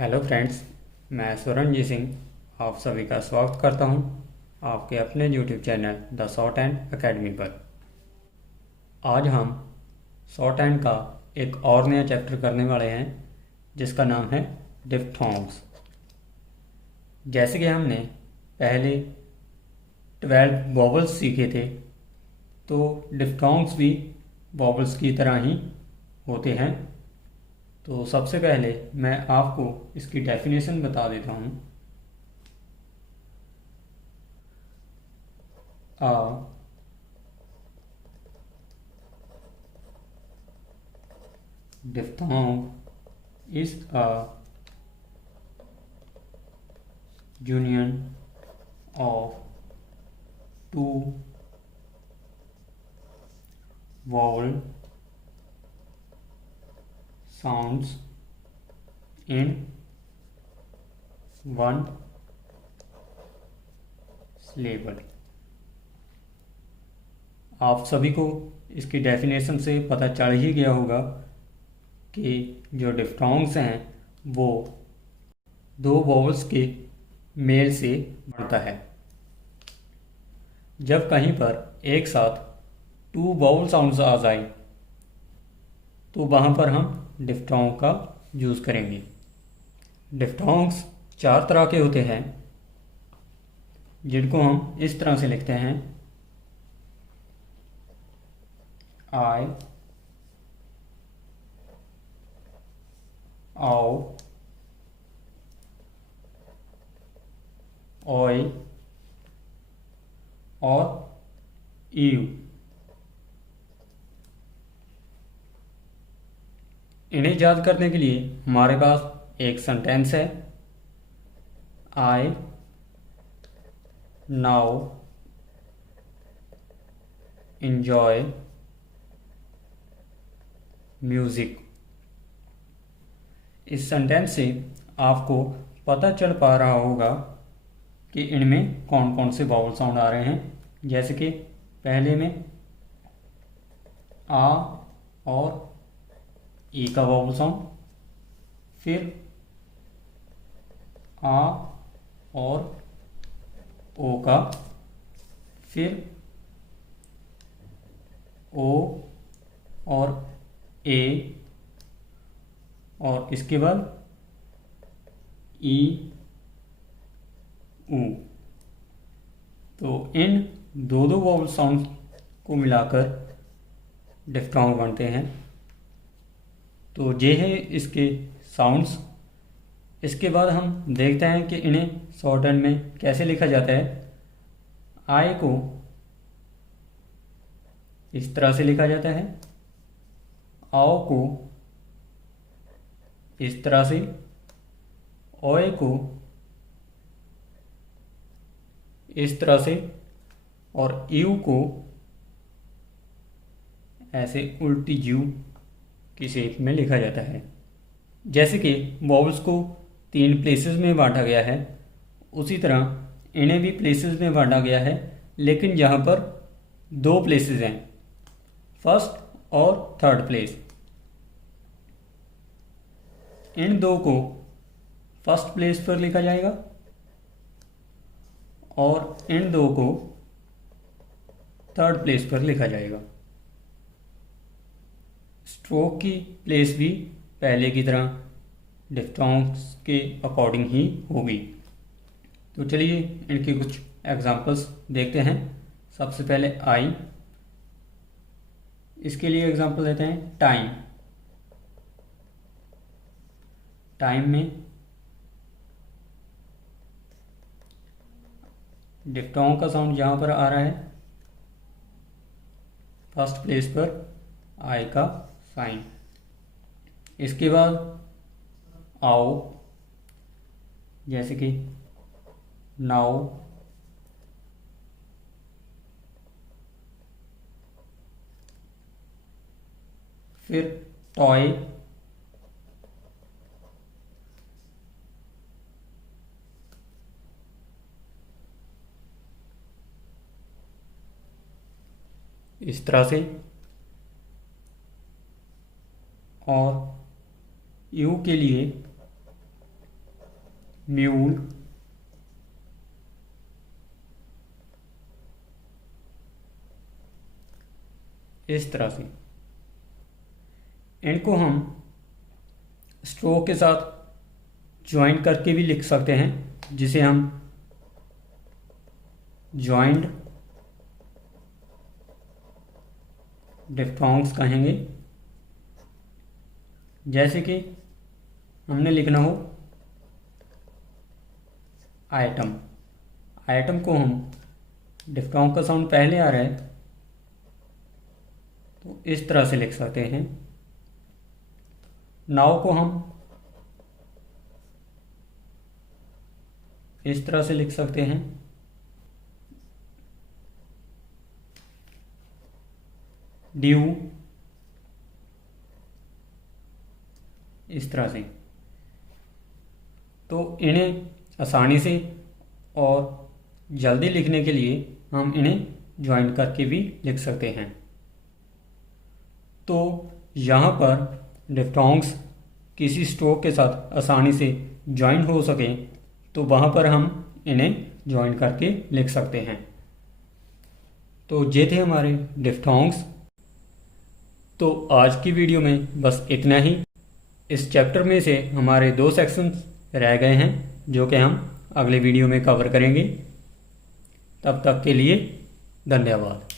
Hello friends, मैं सुरनजीत सिंह आप सभी का स्वागत करता हूं आपके अपने YouTube channel the short hand academy पर। आज हम शॉर्ट हैंड का एक और नया चैप्टर करने वाले हैं जिसका नाम है डिप्थोंग्स। जैसे कि हमने पहले 12 वॉवल्स सीखे थे, तो डिप्थोंग्स भी वॉवल्स की तरह ही होते हैं। तो सबसे पहले मैं आपको इसकी डेफिनेशन बता देता हूँ। A diphthong is a union of two vowel sounds in one syllable। आप सभी को इसकी डेफिनेशन से पता चल ही गया होगा कि जो डिप्थोंग्स हैं वो दो वॉवल्स के मेल से बनता है। जब कहीं पर एक साथ टू वॉवल साउंड्स आ जाए तो वहाँ पर हम डिप्थोंग का यूज़ करेंगे। डिप्थोंग्स 4 तरह के होते हैं जिनको हम इस तरह से लिखते हैं: आई, आओ, ओए और यू। इन्हें याद करने के लिए हमारे पास एक सेंटेंस है: आई नाउ enjoy म्यूज़िक। इस सेंटेंस से आपको पता चल पा रहा होगा कि इनमें कौन कौन से वावल साउंड आ रहे हैं। जैसे कि पहले में आ और ई का वावल साउंड, फिर आ और ओ का, फिर ओ और ए, और इसके बाद ई, ऊ। तो इन दो वॉवल साउंड को मिलाकर डिप्थोंग बनते हैं। तो ये है इसके साउंड्स। इसके बाद हम देखते हैं कि इन्हें शॉर्ट हैंड में कैसे लिखा जाता है। आई को इस तरह से लिखा जाता है, आओ को इस तरह से, ओए को इस तरह से, और यू को ऐसे उल्टी यू की शेप में लिखा जाता है। जैसे कि वॉवल्स को 3 प्लेसेस में बांटा गया है, उसी तरह इन्हें भी प्लेसेस में बांटा गया है, लेकिन यहाँ पर 2 प्लेसेस हैं, फर्स्ट और थर्ड प्लेस। इन 2 को फर्स्ट प्लेस पर लिखा जाएगा और इन 2 को थर्ड प्लेस पर लिखा जाएगा। स्ट्रोक की प्लेस भी पहले की तरह डिप्थोंग्स के अकॉर्डिंग ही होगी। तो चलिए इनके कुछ एग्जांपल्स देखते हैं। सबसे पहले आई, इसके लिए एग्जांपल देते हैं टाइम। टाइम में डिप्थोंग का साउंड यहाँ पर आ रहा है, फर्स्ट प्लेस पर आई का साइन। इसके बाद आओ, जैसे कि नाउ, फिर टॉय, इस तरह से, और यू के लिए म्यूल, इस तरह से इनको हम स्ट्रोक के साथ ज्वाइन करके भी लिख सकते हैं, जिसे हम ज्वाइंट डिफ्थोंग्स कहेंगे। जैसे कि हमने लिखना हो आइटम, आइटम को हम डिफ्थोंग का साउंड पहले आ रहा है तो इस तरह से लिख सकते हैं। नाउ को हम इस तरह से लिख सकते हैं। ड्यू, इस तरह से। तो इन्हें आसानी से और जल्दी लिखने के लिए हम इन्हें ज्वाइन करके भी लिख सकते हैं। तो यहाँ पर डिफ्थोंग्स किसी स्ट्रोक के साथ आसानी से ज्वाइन हो सके तो वहाँ पर हम इन्हें ज्वाइन करके लिख सकते हैं। तो ये थे हमारे डिफ्थोंग्स। तो आज की वीडियो में बस इतना ही। इस चैप्टर में से हमारे 2 सेक्शंस रह गए हैं जो कि हम अगले वीडियो में कवर करेंगे। तब तक के लिए धन्यवाद।